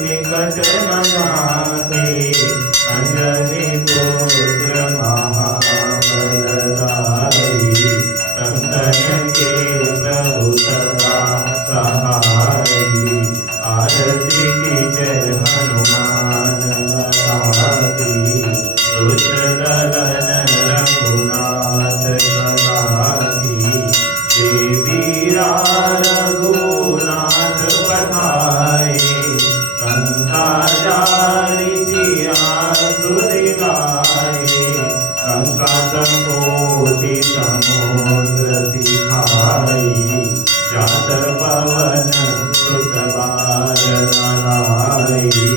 निकट न जाते, अंजनी पुत्र महाबलदाई, संतन के प्रभु सदा सहाई। आरती की जय हनुमान लगाती, दुष्ट दलन रघुनाथ लगाती। देवीरा रघुनाथ पठाए, लंका जारी जिया सुदिलाए। लंका संकोटि समुद्र दिखाई, जात पवन सुत बार नलाई।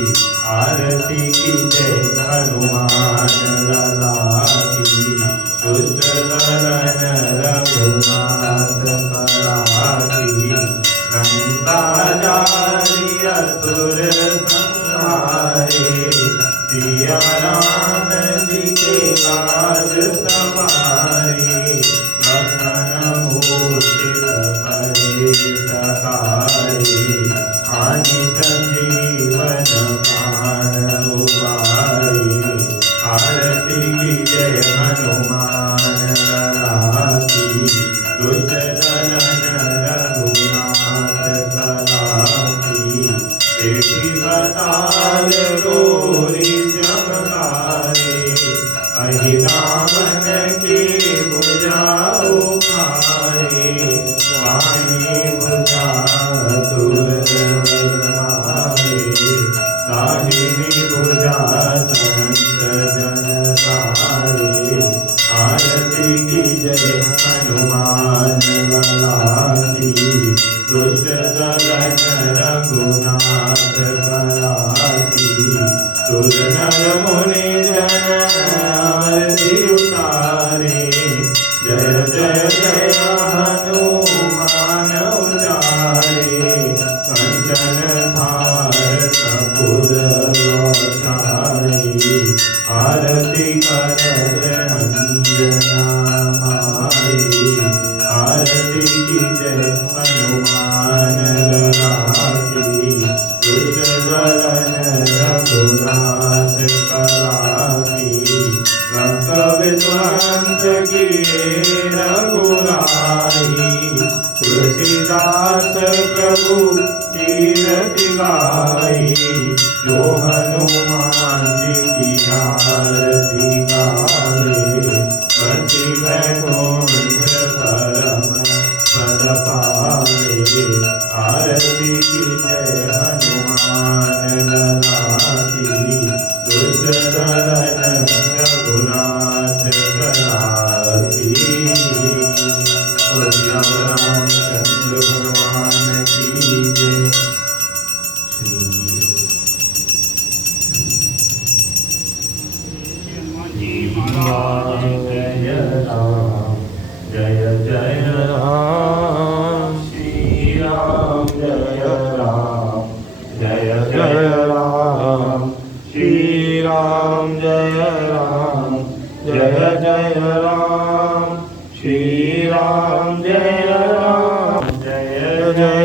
आरती की जय हनुमान ललाटी, दुष्ट दलन रघुनाथ कराती। लंका जारी असुर संहारे, सिया राम जी के काज सवारे। लखन मूर्छित पड़े सकारे, आनि संजीवन प्राण उबारे। आरती की जय हनुमान ललाटी, दुष्ट दलन रघुनाथ कराती। बेटी बताल गोरी चमकारे, अहि रामन की भुजा उखारे। वाणी भुजा सुर मारे, दाहिनी भुजा संत जन सारे। आरती की जय हनुमान ललाटी, दुष्ट दलन रघुनाथ कराती। सुर नर मुनि जन आरती उतारे, जय जय जय हनुमान उचारे। कंचन थार कपूर लौटारे, आरती करत अंजना मारे। आरती की जय हनुमान ललाटी, दुष्ट दलन रघुनाथ कराती। लंक विध्वंस किए रघुराई, तुलसीदास प्रभु कीरति गाई। जो हनुमान जी की आरती गावे, पति वैकुंठ परम पद पावे। आरती की जय हनुमान ललाटी, दुष्ट दलन रघुनाथ कराती। रामचंद्र भगवान की जय। जय राम जय जय राम, श्री राम जय राम जय जय राम। श्री राम जय राम जय जय राम। श्री राम जय राम जय जय